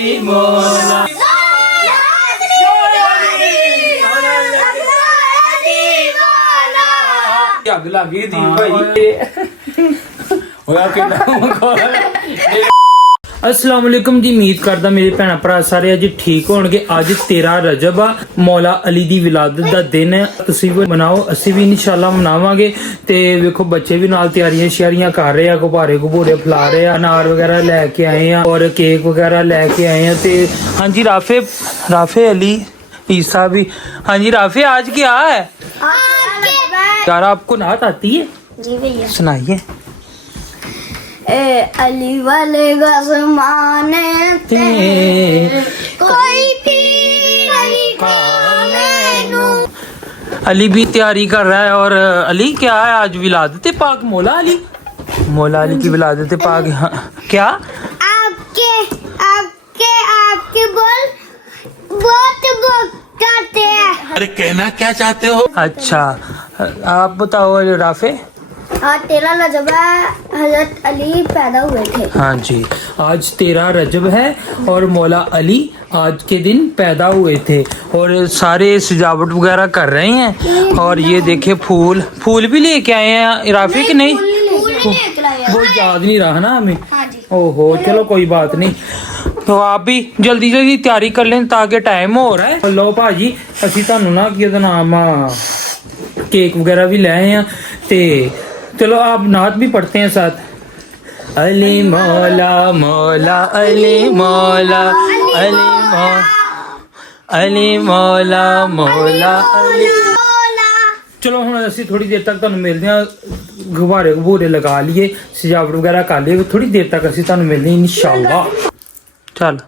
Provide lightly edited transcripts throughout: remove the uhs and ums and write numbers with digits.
अली मौला अग लगी थी भाई होया कि अस्सलाम वालेकुम जी। उम्मीद करदा मेरे भैन भरा सारे अज ठीक होणगे। अज 13 रजब आ मौला अली दी विलादत दा दिन है। तुसीं भी मनाओ, असीं भी इंशाअल्लाह मनावांगे। ते वेखो बच्चे भी नाल तैयारियां श्यारियां कर रहे हैं, गुब्बारे गुब्बारे फैला रहे हैं, अनार वगैरह लैके आए हैं और केक वगैरह लैके आए हैं। ते हाँ जी राफे अली ईसा भी। हाँ जी राफे आज क्या है यार? आपको नात आती है? जी भैया सुनाइए। अली वाले ज़माने ते कोई पीर नहीं खामेनू। अली भी तैयारी कर रहा है। और अली क्या है आज विलादत पाक मौला अली की विलादत पाक। हाँ, क्या आपके आपके आपके बोल बहुत बकाते हैं। अरे कहना क्या चाहते हो? अच्छा आप बताओ राफे। 13 रजब हजरत अली पैदा हुए थे। हाँ जी आज 13 रजब है और मौला अली आज के दिन पैदा हुए थे और सारे सजावट वगैरह कर रहे हैं। और ये देखे फूल भी लेके आए हैं राफे कि नहीं? वो याद नहीं रहा ना हमें। ओहो चलो कोई बात नहीं। तो आप भी जल्दी जल्दी तैयारी कर लें ताकि टाइम हो रहा है। लो भाजी असी तुहानू ना की नाम केक वगैरह भी ले आए हैं। ते चलो आप नात भी पढ़ते हैं साथ। अली मौला मौला अली मौला अली मौला मौला अली। चलो हुण असीं थोड़ी देर तक तुहानू मिलदे हां। गुब्बारे लगा लिए, सजावट वगैरह कर लिए। थोड़ी देर तक असीं तुहानू मिलदे इंशाअल्लाह। चल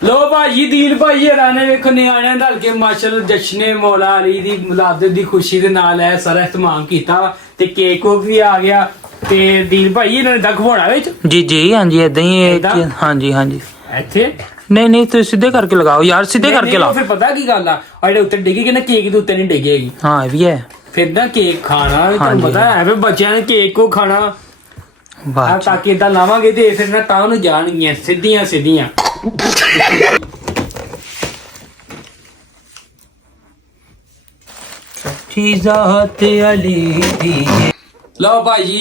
लो भाई दीन भाई राने वेखो निआणिਆਂ ਦਾ ਹਲਕੇ ਮਾਸ਼ਾਅੱਲਾ ਜਸ਼ਨੇ ਮੌਲਾ ਅਲੀ ਦੀ ਮੁਲਾਦਤ ਦੀ ਖੁਸ਼ੀ ਦੇ ਨਾਲ ਹੈ ਸਾਰਾ ਇਤਮਾਮ ਕੀਤਾ ਤੇ ਕੇਕ ਵੀ ਆ ਗਿਆ। ਤੇ ਦੀਨ ਭਾਈ ਇਹਨਾਂ ਨੇ ਤਾਂ ਖਵਾਉਣਾ ਵਿੱਚ ਜੀ ਹਾਂਜੀ ਇਦਾਂ ਹੀ। ਹਾਂਜੀ ਇੱਥੇ ਨਹੀਂ ਤੁਸੀਂ ਸਿੱਧੇ ਕਰਕੇ ਲਗਾਓ ਯਾਰ, ਸਿੱਧੇ ਕਰਕੇ ਲਾਓ। ਫਿਰ ਪਤਾ ਕੀ ਗੱਲ ਆ ਜਿਹੜੇ ਉੱਤੇ ਡਿੱਗੇਗੀ ਨਾ ਕੇਕ ਦੇ ਉੱਤੇ ਨਹੀਂ ਡਿੱਗੇਗੀ। ਹਾਂ ਇਹ ਵੀ ਹੈ। ਫਿਰ ਨਾ ਕੇਕ ਖਾਣਾ ਤੁਹਾਨੂੰ ਪਤਾ ਹੈ ਫਿਰ ਬੱਚਿਆਂ ਨੇ ਕੇਕ ਕੋ ਖਾਣਾ ਵਾਹ ਤਾਂ ਕਿ ਇਦਾਂ ਲਾਵਾਂਗੇ ਤੇ ਫਿਰ ਨਾ ਤਾਂ ਨੂੰ ਜਾਣਗੀਆਂ ਸਿੱਧੀਆਂ। लो भाई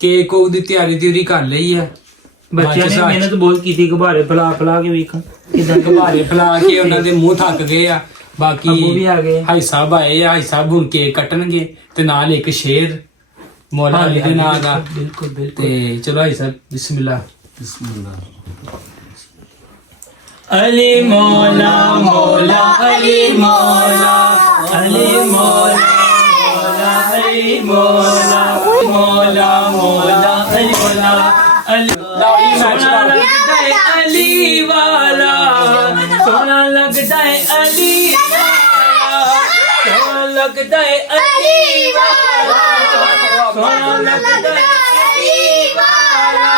केक ਦੀ ਤਿਆਰੀ ਕਰ ਲਈ ਹੈ। ਬੱਚਿਆਂ ਨੇ ਮਿਹਨਤ ਬਹੁਤ ਕੀਤੀ। ਗੁਬਾਰੇ ਫਲਾ ਕੇ ਵੇਖ ਕਿਦਾਂ ਗੁਬਾਰੇ ਫਲਾ ਕੇ ਉਹਨਾਂ ਦੇ ਮੂੰਹ ਥੱਕ ਗਏ ਆ। ਬਾਕੀ ਵੀ ਆ ਗਏ। ਹਾਈ ਸਾਹਿਬ ਆਏ ਆ। ਹਾਈ ਸਾਹਿਬ ਹੁਣ ਕੇਕ ਕੱਟਣਗੇ ਤੇ ਨਾਲ ਇੱਕ ਸ਼ੇਰ ਮੌਲਾ ਅਲੀ ਦੇ ਨਾਂ ਦਾ। ਬਿਲਕੁਲ ਤੇ ਚਲੋ ਹਾਈ ਸਾਹਿਬ ਬਿਸਮਿल्लाह। अली मौला मौला अली मौला अली मौला अली मौला मौला मौला अली मौला अली सोना लगता है अली वाला सोना लगता है अली सोना लगता है अली वाला सोना लगता है अली वाला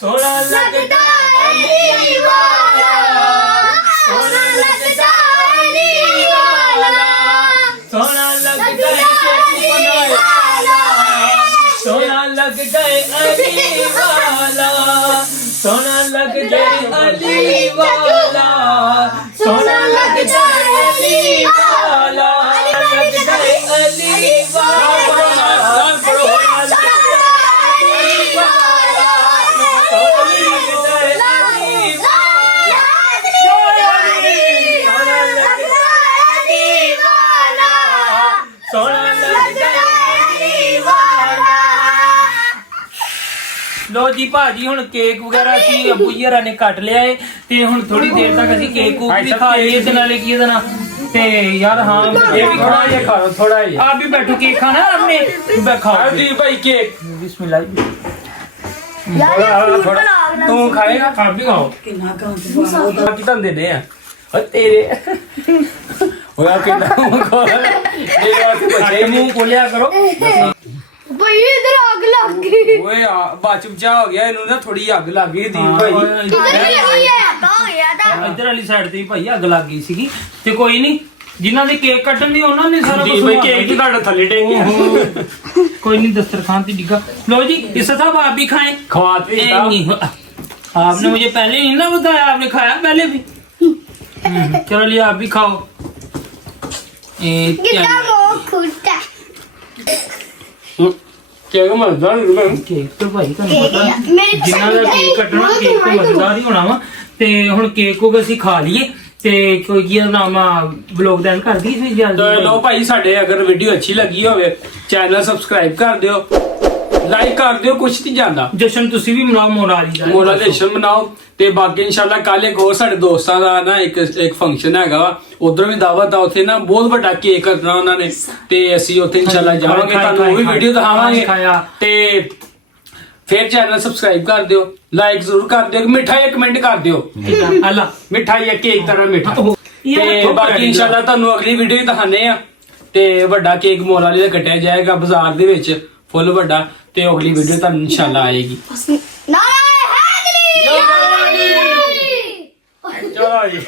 सोना लगता है अली वाला सोना लगता है अली वाला सोना लगता है सोना लगता है अली वाला सोना लगता है अली वाला सोना लगता है अली वाला लगता है अली वाला लो जी भाजी हुण केक वगैरह असीं अबू जी हरां ने कट लिया है ते हुण थोड़ी देर तक असीं केक भी खा लिए ते नाले की इहदा ना ते यार हां ये भी थोड़ा ये खा लो थोड़ा ही। आप भी बैठो केक खाना आपने खाओ जी भाई केक बिस्मिल्लाह। थोड़ा तू खाएगा आप भी खाओ कितना खाओ कितना देने हैं और तेरे होया कितना खोल ये बात बच्चे मुंह खोलिया करो भाई इधर आग लग गई। ओए बाच बचा हो गया इन्हों ना थोड़ी अग लग गई थी भाई। इधर वाली साइड ते भाई अग लग गई सी ते कोई नहीं जिन्हां दे केक कटन दी उन्हां ने सारा कुछ भाई केक दी ਤੁਹਾਡੇ ਥੱਲੇ ਡਿੱਗ ਗਿਆ। कोई नहीं दस्तरखान ते डिगा। लो जी इस साहब आप भी खाएं। खवाते आपने मुझे पहले नहीं ना बताया, आपने खाया पहले भी। चलो लिए आप भी खाओ। कितना वो खुदा केक मजेदार केक तो भाई ਤੁਹਾਨੂੰ केक ਪਤਾ मेरे ਜਿੰਨਾ ਦਾ ਕੇਕ ਕੱਟਣਾ ਕੇਕ ਤੋਂ ਮਜ਼ੇਦਾਰ ਹੀ ਹੋਣਾ ਵਾ। ਤੇ ਹੁਣ ਕੇਕ ਕੋ ਅਸੀਂ ਖਾ ਲਈਏ ਤੇ ਕੋਈ ਕੀ ਨਾਮ ਆ ਵਲੌਗ ਦਾ ਐਂਡ ਕਰ ਦਈਏ ਫਿਰ ਤਾਂ ਲੋ ਜਲਦੀ। ਭਾਈ ਸਾਡੇ ਅਗਰ ਵੀਡੀਓ ਅੱਛੀ ਲੱਗੀ ਹੋਵੇ ਚੈਨਲ ਸਬਸਕ੍ਰਾਈਬ ਕਰ ਦਿਓ, ਲਾਈਕ ਕਰ ਦਿਓ, ਕੁਛ ਨਹੀਂ ਜਾਂਦਾ। ਜਸ਼ਨ ਤੁਸੀਂ ਵੀ ਮਨਾਓ ਮੋਨਾਲੀ ਦਾ। ਮੋਨਾਲੀਸ਼ਨ ਮਨਾਓ ਤੇ ਬਾਕੀ ਇਨਸ਼ਾਅੱਲਾ ਕੱਲ ਇੱਕ ਹੋਰ ਸਾਡੇ ਦੋਸਤਾਂ ਦਾ ਨਾ ਇੱਕ ਫੰਕਸ਼ਨ ਹੈਗਾ ਵਾ, ਉਧਰ ਵੀ ਦਾਵਤ ਆ। ਉੱਥੇ ਨਾ ਬਹੁਤ ਵੱਡਾ ਕੇਕ ਕੱਟਣਾ ਉਹਨਾਂ ਨੇ ਤੇ ਅਸੀਂ ਉੱਥੇ ਇਨਸ਼ਾਅੱਲਾ ਜਾਵਾਂਗੇ, ਤੁਹਾਨੂੰ ਉਹ ਵੀ ਵੀਡੀਓ ਦਿਖਾਵਾਂਗੇ। ਤੇ ਫਿਰ ਚੈਨਲ ਸਬਸਕ੍ਰਾਈਬ ਕਰ ਦਿਓ, ਲਾਈਕ ਜ਼ਰੂਰ ਕਰ ਦਿਓ, ਮਿੱਠਾ ਇੱਕ ਕਮੈਂਟ ਕਰ ਦਿਓ। ਅੱਲਾ ਮਿਠਾਈ ਹੈ ਕੇਕ ਤਰ੍ਹਾਂ ਮਿੱਠਾ। ਇਹ ਤੇ ਬਾਕੀ ਇਨਸ਼ਾਅੱਲਾ ਤੁਹਾਨੂੰ ਅਗਲੀ ਵੀਡੀਓ ਹੀ ਦਿਖਾਣੇ ਆ। ਤੇ ਵੱਡਾ ਕੇਕ ਮੋਨਾਲੀ ਦਾ ਕੱਟਿਆ ਜਾਏਗਾ ਬਾਜ਼ਾਰ ਦੇ ਵਿੱਚ ਫੁੱਲ ਵੱਡਾ, ਤੇ ਅਗਲੀ ਵੀਡੀਓ ਤੁਹਾਨੂੰ ਇਨਸ਼ਾਅੱਲਾ ਆਏਗੀ। ना है ਚਲੋ ਜੀ।